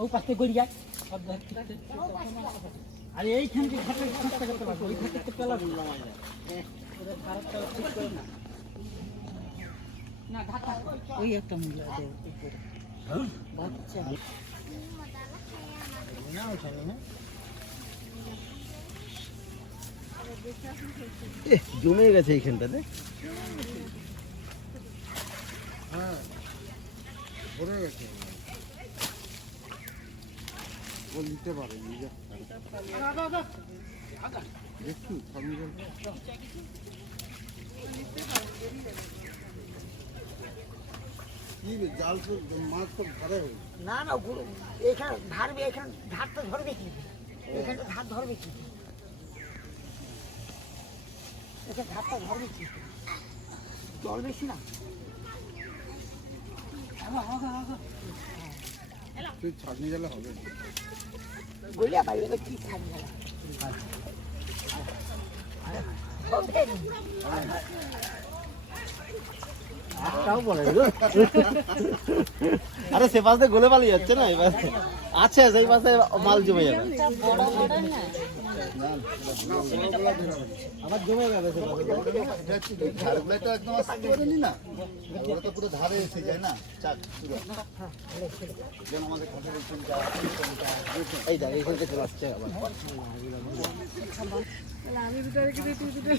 ও পাশে গড়ি যায় আর এইখান থেকে ঘাটে চেষ্টা করতে পারবো ওই ঘাটে তো পেলা বললাম ওদের ভারতটা ঠিক করে না না ঘাটা ওই একটা মূল্য আছে উপরে বাচ্চা না ওখানে না জমে গেছে এইখানটাতে হ্যাঁ ভরে গেছে বল নিতে পারে দেখছি জাল তো মাছ তো ধরে না না এখানে ধারবে এখানে ধারটা ধরবে কি এখানে ধার ধরবে কি এখানে ধারটা ধরবে কি জল বেশি না তুই ছাড়নি গেলে হবে গলিয়া বাইরে কি ছাড় গেল আরে সে পাশে গোলে পালিয়ে যাচ্ছে না এবার আছে সেই পাশে মাল জমে যাবে আবার জমে যাবে না ওরা তো পুরো ধারে এসে যায় না চাক যেন আমাদের এই দেখ এইখান থেকে চলে আসছে আবার আমি ভিতরে কি তুই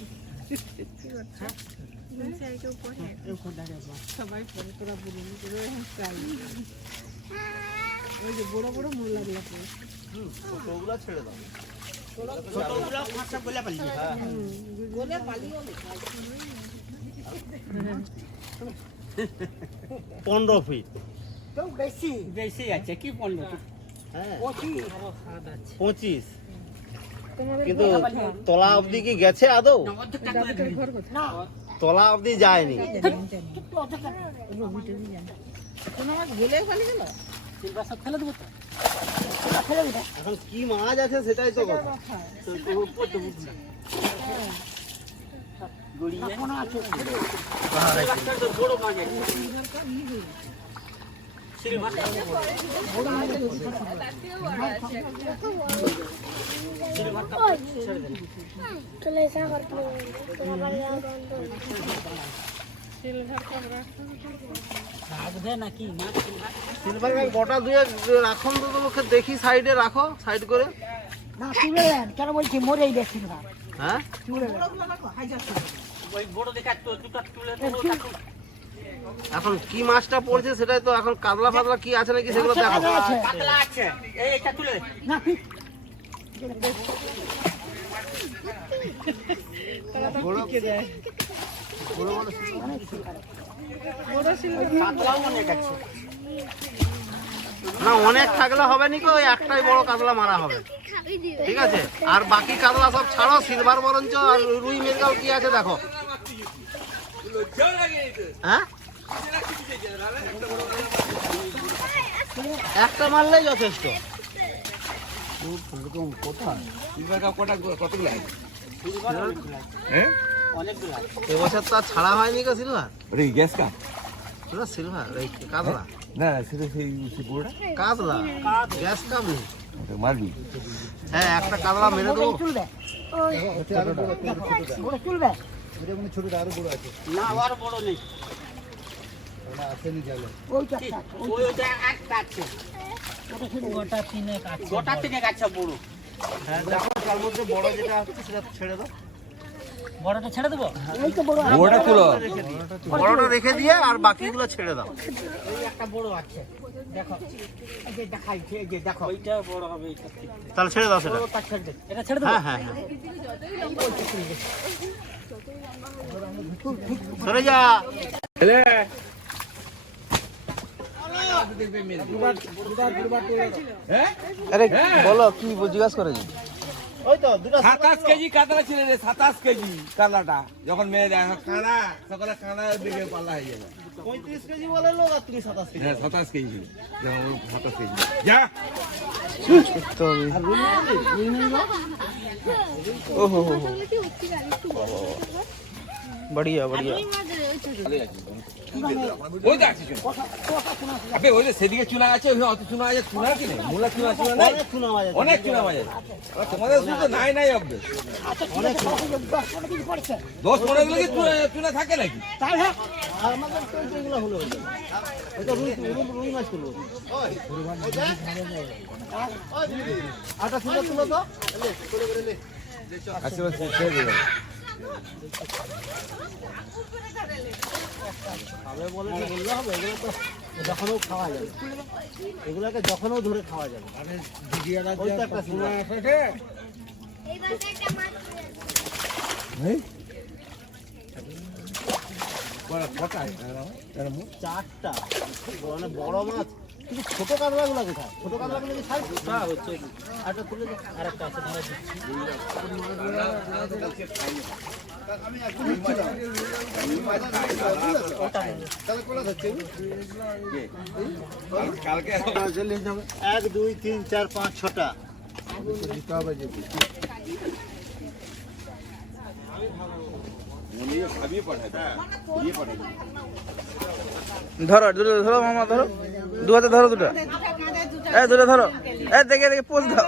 সবাই ফোন করা বলুন ওই যে বড় বড় মূল লাগলো ওগুলা ছেড়ে দাও গোলে পালিয়ে 15 ফিট তো বেশি বেশি আছে কি 15 হ্যাঁ 25 কিন্তু তলা অবধি কি গেছে আদৌ না তলা অবধি যায়নি গোলে পালিয়ে গেল সিলভার সব ফেলে দেবো এখন কি মাছ আছে সেটাই তো কথা বড় মাছ সিলভার কাপ গোটা দুয়ে রাখুন তো তোমাকে দেখি সাইডে রাখো সাইড করে না তুলে দেন কেন বলছি মরেই গেছে সিলভার হ্যাঁ তুলে দেন ওই বড় দেখা তো দুটো তুলে এখন কি মাছটা পড়ছে সেটাই তো এখন কাতলা ফাতলা কি আছে নাকি সেগুলো দেখো পাতলা আছে এই এটা তুলে না পাতলাও অনেক আছে না অনেক থাকলে হবে নি ওই একটাই বড় কাতলা মারা হবে ঠিক আছে আর বাকি কাতলা সব ছাড়ো সিলভার বরঞ্চ আর রুই মৃগেল কি আছে দেখো হ্যাঁ একটা মারলেই যথেষ্ট এবছর তো আর ছাড়া হয়নি গো সিলভার গ্যাস কাপ সিলভার কাতলা না সেটা সেই কাতলা গ্যাস কাপ নেই মারবি হ্যাঁ একটা কাতলা মেরে দেবো তুলবে তুলবে ছোটটা আরো বড় আছে না আর বড় নেই আসেনি গেল ওইটা ওইটা একটা আছে গোটা তিনে আছে বড় হ্যাঁ দেখো তার মধ্যে বড় যেটা হচ্ছে সেটা ছেড়ে দাও বড়টা ছেড়ে দেবো? বড়টা তুলো। বড়টা রেখে দিয়ে আর বাকিগুলো ছেড়ে দাও। এই একটা বড় আছে দেখো এই যে দেখাইছে এই যে দেখো ওইটা বড় হবে এইটা। তাহলে ছেড়ে দাও সেটা। বড়টা ছেড়ে দে এটা ছেড়ে দেবো? হ্যাঁ হ্যাঁ হ্যাঁ সরে যা। আরে বলো কি জিজ্ঞাসা করেছি? ওই তো দুটো 27 কেজি কাতলা ছিল রে, 27 কেজি কাতলাটা। যখন মেরে দেখো কানা, সকালে কানা দিকে পাল্লা হয়ে যাবে। 35 কেজি বলে লোক আর তুমি 27 কেজি। হ্যাঁ 27 কেজি। যখন 27 কেজি। যা। আর রুই ওহো হো হো। बढ़िया बढ़िया ওই দেখ আবে ওই যে সেদিকে চুনা আছে, ওই অত চুনা আছে, চুনা কি নেই, মূলা চুনা চুনা নাই, অনেক চুনা মাছ আছে। অনেক চুনা মাছ আছে। আর তোমাদের শুধু নাই নাই হবে। অনেক চুনা। 10-15 কিলো কি চুনা থাকে নাকি? তাই হ্যাঁ আমাদের তো এগুলো হলো এটা রুই মাছ করবো। আটা তুলো তুলো তো আচ্ছা ছেড়ে দেবেন। খাবে বলে তো বললে হবে, এগুলো তো যখনও খাওয়া যাবে, এগুলোকে যখনও ধরে খাওয়া যাবে। ওই তো একটা চুনা আছে। কটা? 4টা মানে বড় মাছ। কিন্তু ছোট কাতলাগুলো কোথায়? ছোট কাতলাগুলো কি ছাড়ছি? হ্যাঁ হচ্ছে। আটা তুলে দে। আরেকটা আছে ধরে দিচ্ছি। কালকে 1 2 3 4 5 6টা। ধরো দুটো ধরো মামা, ধরো দু হাতে ধরো দুটো, দুটো ধরো, দেখে দেখে পোজ দাও।